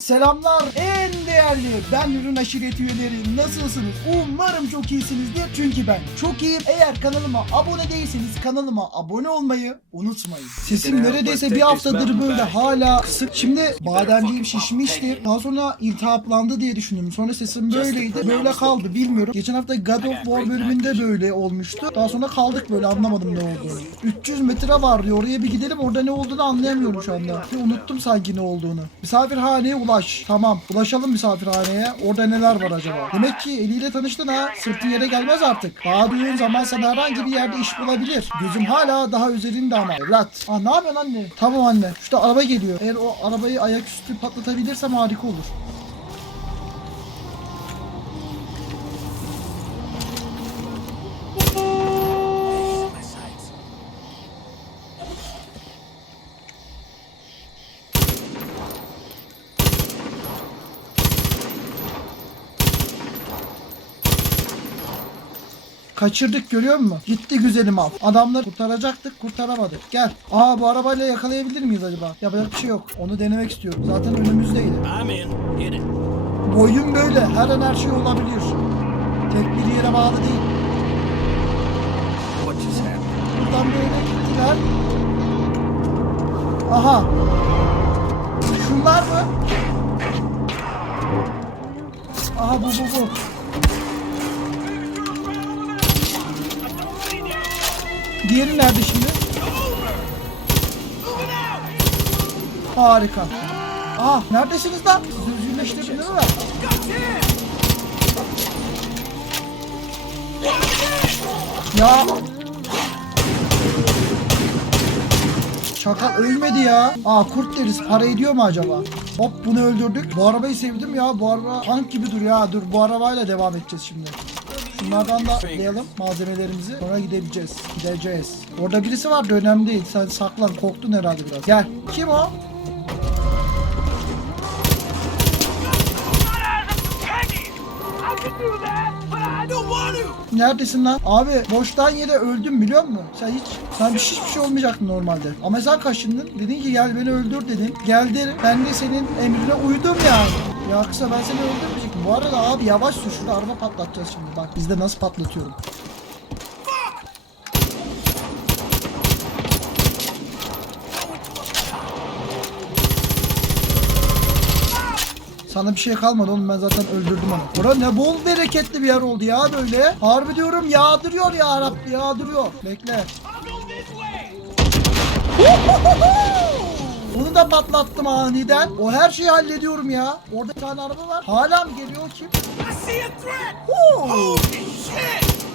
Selamlar. En değerli ben ürün aşireti üyeleri nasılsınız? Umarım çok iyisinizdir çünkü ben çok iyiyim. Eğer kanalıma abone değilseniz kanalıma abone olmayı unutmayın. Sesim neredeyse bir haftadır böyle hala kısık. Şimdi bademciğim şişmişti. Daha sonra iltihaplandı diye düşündüm. Sonra sesim böyleydi. Böyle kaldı bilmiyorum. Geçen hafta God of War bölümünde böyle olmuştu. Daha sonra kaldık böyle anlamadım ne olduğunu. 300 metre var diyor. Oraya bir gidelim. Orada ne olduğunu anlayamıyorum şu anda. Unuttum sanki ne olduğunu. Misafirhaneye ulaş. Tamam. Ulaşalım misafirhaneye. Orada neler var acaba? Demek ki eliyle tanıştın ha. Sırtın yere gelmez artık. Düğün zaman sana herhangi bir yerde iş bulabilir. Gözüm hala daha üzerinde ama. Evlat. Ah ne yapıyorsun anne? Tamam anne. Şurada araba geliyor. Eğer o arabayı ayaküstü patlatabilirsem harika olur. Kaçırdık görüyor musun? Gitti güzelim al. Adamları kurtaracaktık kurtaramadık. Gel. Aa bu arabayla yakalayabilir miyiz acaba? Yapacak bir şey yok. Onu denemek istiyorum. Zaten önümüzdeydi. Boyun böyle. Her an her şey olabilir. Tek bir yere bağlı değil. Buradan böyle gittiler. Aha. Şunlar mı? Aha bu bu bu. Diğeri nerede şimdi? Harika. Aa neredesiniz lan? Siz özgürleştirdiniz mi? Ya Şaka ölmedi ya. Aa kurt deriz para ediyor mu acaba? Hop bunu öldürdük. Bu arabayı sevdim ya. Bu araba tank gibi duruyor ha. Dur bu arabayla devam edeceğiz şimdi. Şunlardan da atlayalım malzemelerimizi. Sonra gidebileceğiz. Gideceğiz. Orada birisi vardı önemli değil. Sen saklan korktun herhalde biraz. Gel. Kim o? Neredesin lan? Abi boştan yere öldüm biliyor musun? Sen hiç sen bir hiçbir şey olmayacaktı normalde. Ama sen kaşındın. Dedin ki gel beni öldür dedin. Geldin. Ben de senin emrine uydum yani. Yoksa ben seni öldürmeyecektim. Bu arada abi yavaş sür. Şurada araba patlatacağız şimdi. Bak bizde nasıl patlatıyorum. Sana bir şey kalmadı oğlum ben zaten öldürdüm onu. Bura ne bol bereketli bir yer oldu ya böyle. Harbi diyorum yağdırıyor ya Rabbi yağdırıyor. Bekle. Onu da patlattım aniden. O her şeyi hallediyorum ya. Orada bir tane araba var. Hala mı geliyor kim? I see a threat. Huu! Holy shit.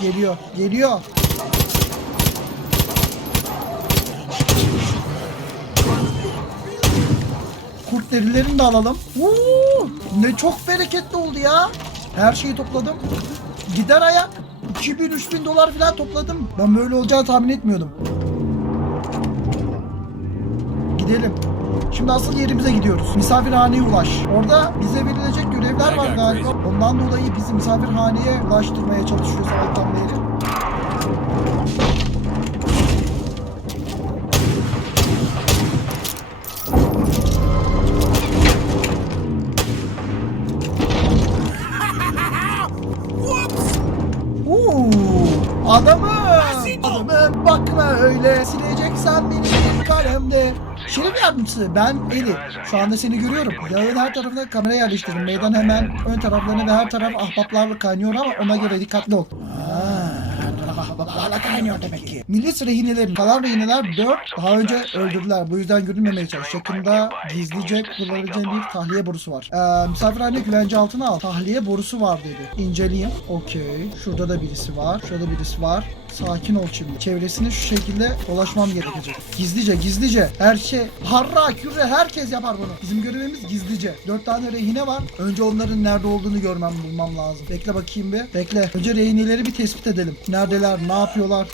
Geliyor, geliyor. Kurt derilerini de alalım. Huu! Ne çok bereketli oldu ya. Her şeyi topladım. Gider ayak. 2000-3000 dolar falan topladım. Ben böyle olacağını tahmin etmiyordum. Gidelim. Şimdi asıl yerimize gidiyoruz. Misafirhaneye ulaş. Orada bize verilecek görevler var galiba. Ondan dolayı bizi misafirhaneye ulaştırmaya çalışıyoruz alttan beri. Yardımcısı ben Eli. Şu anda seni görüyorum. Yağın her tarafına kamera yerleştirdim. Meydan hemen ön taraflarına ve her taraf ahbaplarla kaynıyor ama ona göre dikkatli ol. Ahbaplarla kaynıyor demek ki. Milis rehineleri, kalan rehineler 4 daha önce öldürdüler. Bu yüzden görünmemeye çalış. Yakında gizlice kullanabileceğin bir tahliye borusu var. Ee, misafirhane güvence altına al. Tahliye borusu var dedi. İnceleyeyim. Okey. Şurada da birisi var. Şurada birisi var. Sakin ol şimdi. Çevresini şu şekilde dolaşmam gerekecek. Gizlice gizlice. Her şey harra kürre herkes yapar bunu. Bizim görevimiz gizlice. Dört tane rehine var. Önce onların nerede olduğunu görmem bulmam lazım. Bekle bakayım bir. Bekle. Önce rehineleri bir tespit edelim. Neredeler? Ne yapıyorlar?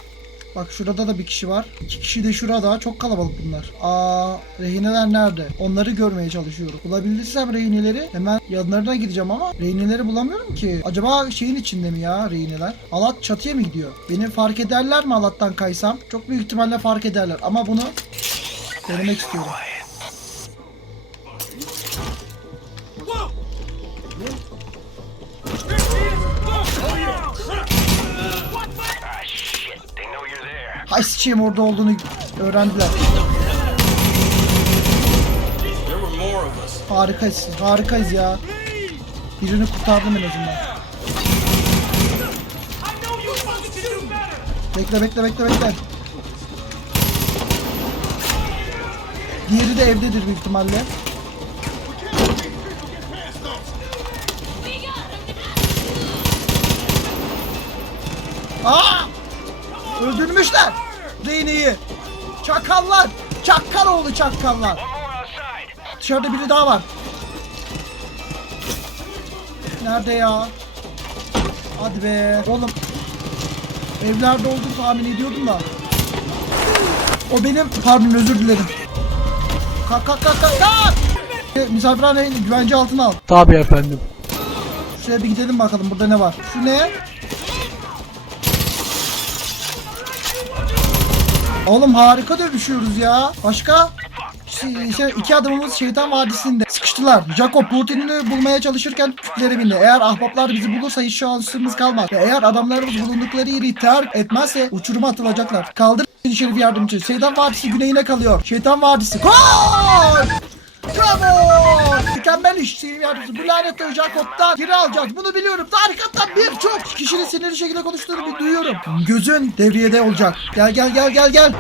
Bak şurada da bir kişi var. İki kişi de şurada. Çok kalabalık bunlar. Aa, rehineler nerede? Onları görmeye çalışıyorum. Bulabilirsem rehineleri hemen yanlarına gideceğim ama rehineleri bulamıyorum ki. Acaba şeyin içinde mi ya rehineler? Alat çatıya mı gidiyor? Beni fark ederler mi Alat'tan kaysam? Çok büyük ihtimalle fark ederler ama bunu denemek istiyorum. Hay sıçayım orada olduğunu öğrendiler. Harikayız. Harikayız ya. Birini kurtardım en azından. Bekle bekle bekle bekle. Diğeri de evdedir büyük ihtimalle. Öldürmüşler. Reyne'yi. Çakallar. Çakkal oğlu çakallar. Dışarıda biri daha var. Nerede ya? Hadi be. Oğlum. Evlerde olduğunu tahmin ediyordum da. O benim. Pardon özür dilerim. Kalk kalk kalk kalk kalk. E, Misafirhane güvence altına al. Tabii efendim. Şuraya bir gidelim bakalım burada ne var. Şu ne? Oğlum harika dövüşüyoruz ya. Başka? Şey, şey, iki adamımız şeytan vadisinde sıkıştılar. Jacob Putin'i bulmaya çalışırken tüplere bindi. Eğer ahbaplar bizi bulursa hiç şansımız kalmaz. Ve eğer adamlarımız bulundukları yeri terk etmezse uçuruma atılacaklar. Kaldır Şerif yardımcı. Şeytan vadisi güneyine kalıyor. Şeytan vadisi. Koş! On! Mükemmel iş yardımcı. Bu lanet Jacob'tan geri alacağız. Bunu biliyorum. Tarikattan birçok kişinin sinirli şekilde konuştuğunu bir duyuyorum. Gözün devriyede olacak. Gel gel gel gel gel.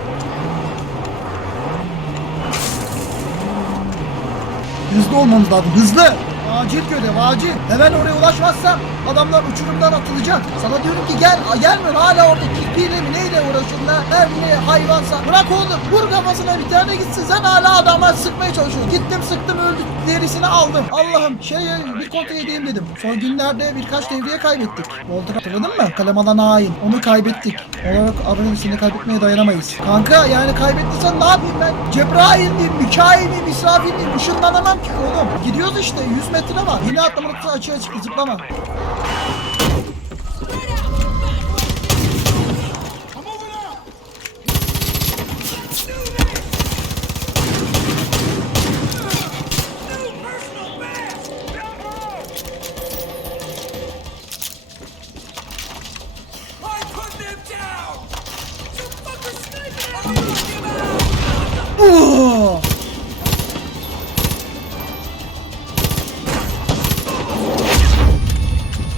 Hızlı olmamız lazım. Hızlı. Acil görev acil. Hemen oraya ulaşmazsam adamlar uçurumdan atılacak. Sana diyorum ki gel. Aa, Gelmiyor hala orada kirpiyle mi neyle uğraşıyorsun Her ne hayvansa. Bırak oğlum. Vur kafasına bir tane gitsin. Sen hala adamlar sıkmaya çalışıyorsun. Gittim sıktım öldü. Derisini aldım. Allah'ım şey bir kontrol edeyim dedim. Son günlerde birkaç devriye kaybettik. Volter hatırladın mı? Kalem alan hain. Onu kaybettik. Olarak aranın kaybetmeye dayanamayız. Kanka yani kaybettiysen ne yapayım ben? Cebrail miyim? Mikail miyim? İsrafil miyim? Işınlanamam ki oğlum. Gidiyoruz işte 100 metre var. Yine atlamalıkta açığa çıktı zıplama.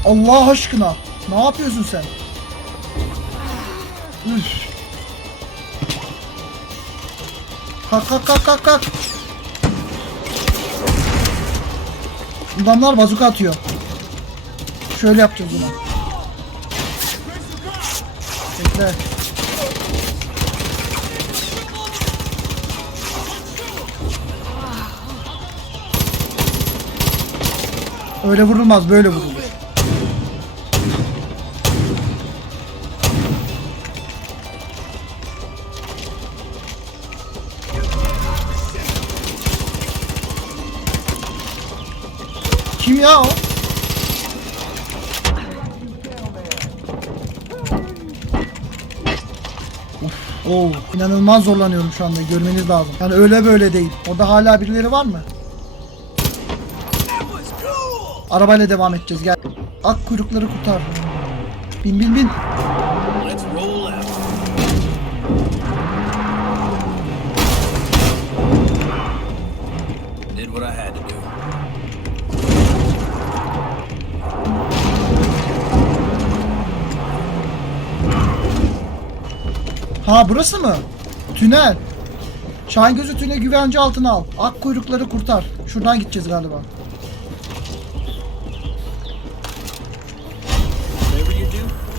Allah aşkına. Ne yapıyorsun sen? Üf. Kalk kalk kalk kalk kalk. Adamlar bazuka atıyor. Şöyle yapacağız buna. Bekle. Öyle vurulmaz böyle vurulur. Ya o? İnanılmaz zorlanıyorum şu anda görmeniz lazım. Yani öyle böyle değil. Orada hala birileri var mı? Arabayla devam edeceğiz gel. Ak kuyrukları kurtar. Bin bin bin. Did what I had to Ha burası mı? Tünel. Şahingözü tünel güvence altına al. Ak kuyrukları kurtar. Şuradan gideceğiz galiba.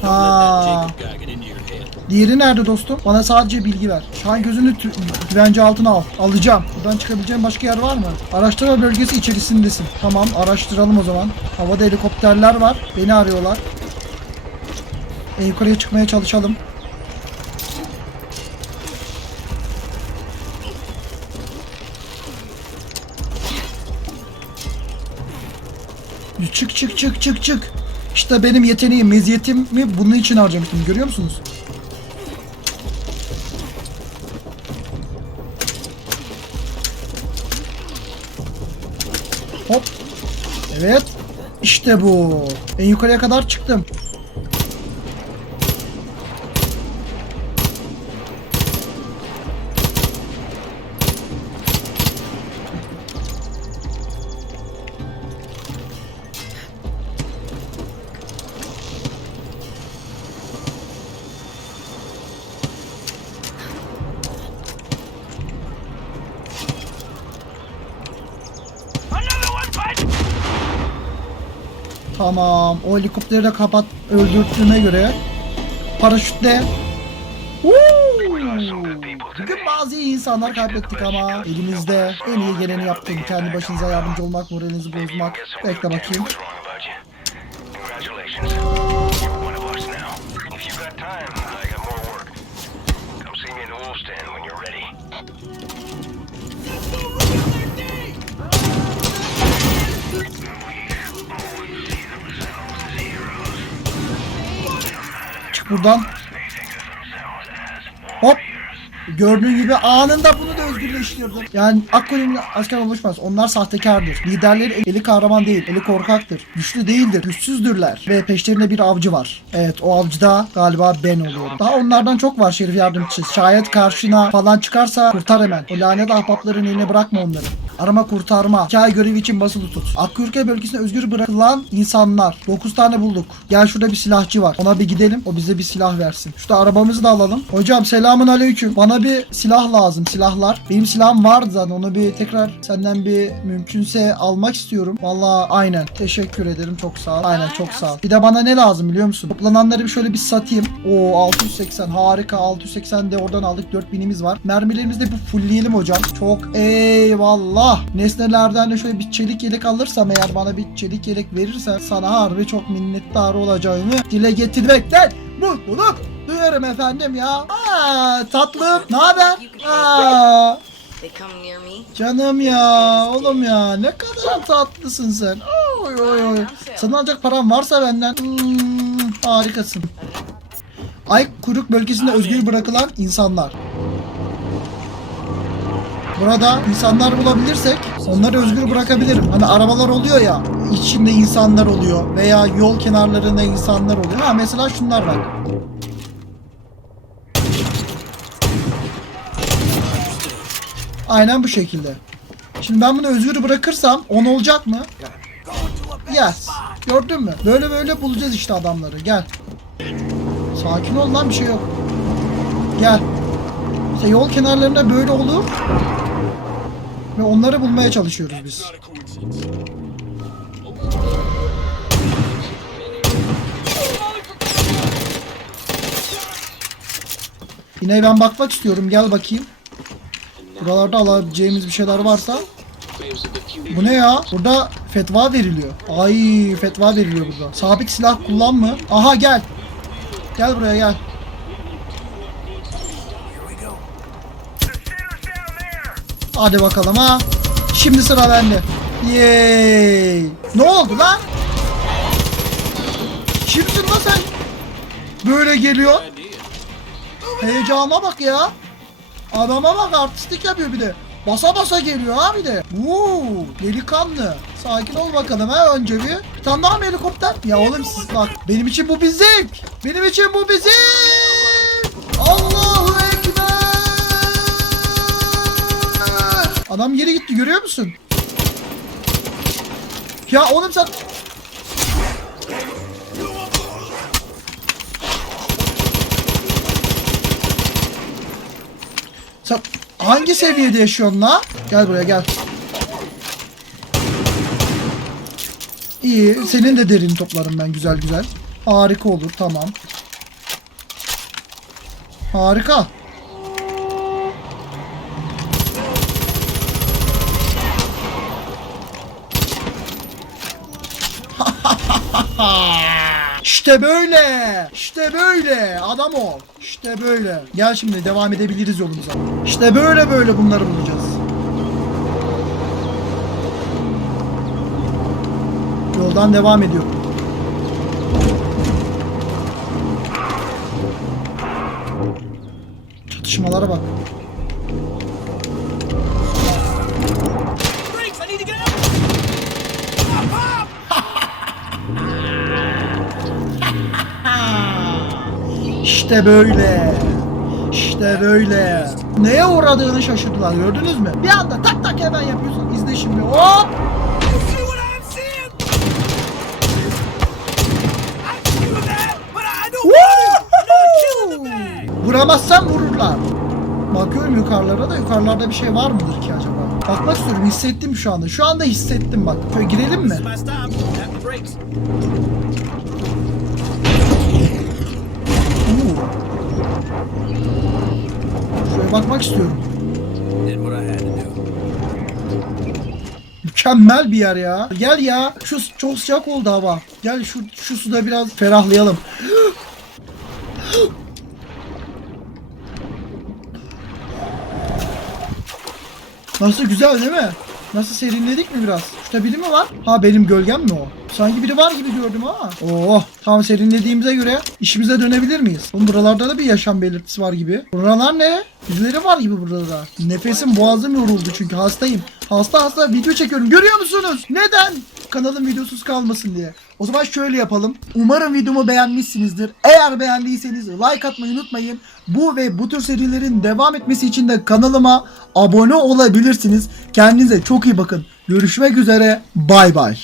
Ha. Diğeri nerede dostum? Bana sadece bilgi ver. Şahingözünü tü- güvence altına al. Alacağım. Buradan çıkabileceğim başka yer var mı? Araştırma bölgesi içerisindesin. Tamam araştıralım o zaman. Havada helikopterler var. Beni arıyorlar. En yukarıya çıkmaya çalışalım. Çık çık çık çık çık. İşte benim yeteneğim, meziyetimi bunun için harcamıştım. Görüyor musunuz? Hop. Evet. İşte bu. En yukarıya kadar çıktım. Tamam. O helikopteri de kapat öldürttüğüme göre. Paraşütle. Bugün bazı insanlar kaybettik ama elimizde en iyi geleni yaptım. Kendi başınıza yardımcı olmak, moralinizi bozmak. Bekle bakayım. Buradan. Hop. Gördüğün gibi anında bunu da özgürleştirdim. Yani Akkoyun'un asker oluşmaz. Onlar sahtekardır. Liderleri eli kahraman değil, eli korkaktır. Güçlü değildir, güçsüzdürler. Ve peşlerinde bir avcı var. Evet o avcı da galiba ben oluyorum. Daha onlardan çok var şerif yardımcısı. Şayet karşına falan çıkarsa kurtar hemen. O lanet ahbapların eline bırakma onları. Arama kurtarma. Hikaye görevi için basılı tut. Akkürke bölgesine özgür bırakılan insanlar. 9 tane bulduk. Gel şurada bir silahçı var. Ona bir gidelim. O bize bir silah versin. Şurada arabamızı da alalım. Hocam selamun aleyküm. Bana bir silah lazım. Silahlar. Benim silahım vardı zaten. Onu bir tekrar senden bir mümkünse almak istiyorum. Vallahi aynen. Teşekkür ederim. Çok sağ ol. Aynen çok sağ ol. Bir de bana ne lazım biliyor musun? Toplananları bir şöyle bir satayım. Oo 680 harika. 680 de oradan aldık. 4000'imiz var. Mermilerimizi de bir fullleyelim hocam. Çok eyvallah. Nesnelerden de şöyle bir çelik yelek alırsam eğer bana bir çelik yelek verirsen sana harbi çok minnettar olacağımı dile getirmekten mutluluk duyarım efendim ya. Aa, tatlım ne haber? Me. canım ya oğlum ya ne kadar tatlısın sen. Oy oy oy. Sana alacak param varsa benden hmm, harikasın. Ay kuyruk bölgesinde özgür bırakılan insanlar. Burada insanlar bulabilirsek onları özgür bırakabilirim. Hani arabalar oluyor ya içinde insanlar oluyor veya yol kenarlarında insanlar oluyor. Ha mesela şunlar bak. Aynen bu şekilde. Şimdi ben bunu özgür bırakırsam 10 olacak mı? Yes. Gördün mü? Böyle böyle bulacağız işte adamları. Gel. Sakin ol lan bir şey yok. Gel. İşte yol kenarlarında böyle olur. Ve onları bulmaya çalışıyoruz biz. Yine ben bakmak istiyorum. Gel bakayım. Buralarda alabileceğimiz bir şeyler varsa. Bu ne ya? Burada fetva veriliyor. Ay fetva veriliyor burada. Sabit silah kullanma. Aha gel. Gel buraya gel. Hadi bakalım ha. Şimdi sıra bende. Yay. Ne oldu lan? Kimsin lan sen? Böyle geliyor. Heyecana bak ya. Adama bak artistik yapıyor bir de. Basa basa geliyor ha bir de. Uuu delikanlı. Sakin ol bakalım ha önce bir. Bir tane daha mı helikopter? Ya oğlum siz bak. Benim için bu bir zevk. Benim için bu bir zevk. Adam geri gitti görüyor musun? Ya oğlum sen... Sen hangi seviyede yaşıyorsun la? Gel buraya gel. İyi. Senin de derini toplarım ben güzel güzel. Harika olur. Tamam. Harika. İşte böyle. İşte böyle. Adam ol. İşte böyle. Gel şimdi devam edebiliriz yolumuza. İşte böyle böyle bunları bulacağız. Yoldan devam ediyorum. Çatışmalara bak. İşte böyle. İşte böyle. Neye uğradığını şaşırdılar gördünüz mü? Bir anda tak tak hemen yapıyorsun. İzle şimdi. Hop. Vuramazsan vururlar. Bakıyorum yukarılara da yukarılarda bir şey var mıdır ki acaba? Bakmak istiyorum hissettim şu anda. Şu anda hissettim bak. Şöyle girelim mi? Bakmak istiyorum. Mükemmel bir yer ya. Gel ya. Şu çok sıcak oldu hava. Gel şu şu suda biraz ferahlayalım. Nasıl güzel değil mi? Nasıl serinledik mi biraz? Şurada biri mi var? Ha benim gölgem mi o? Sanki biri var gibi gördüm ha. Oh tam serinlediğimize göre işimize dönebilir miyiz? Oğlum buralarda da bir yaşam belirtisi var gibi. Buralar ne? Birileri var gibi burada da. Nefesim boğazım yoruldu çünkü hastayım. Hasta hasta video çekiyorum. Görüyor musunuz? Neden? Kanalım videosuz kalmasın diye. O zaman şöyle yapalım. Umarım videomu beğenmişsinizdir. Eğer beğendiyseniz like atmayı unutmayın. Bu ve bu tür serilerin devam etmesi için de kanalıma abone olabilirsiniz. Kendinize çok iyi bakın. Görüşmek üzere. Bay bay.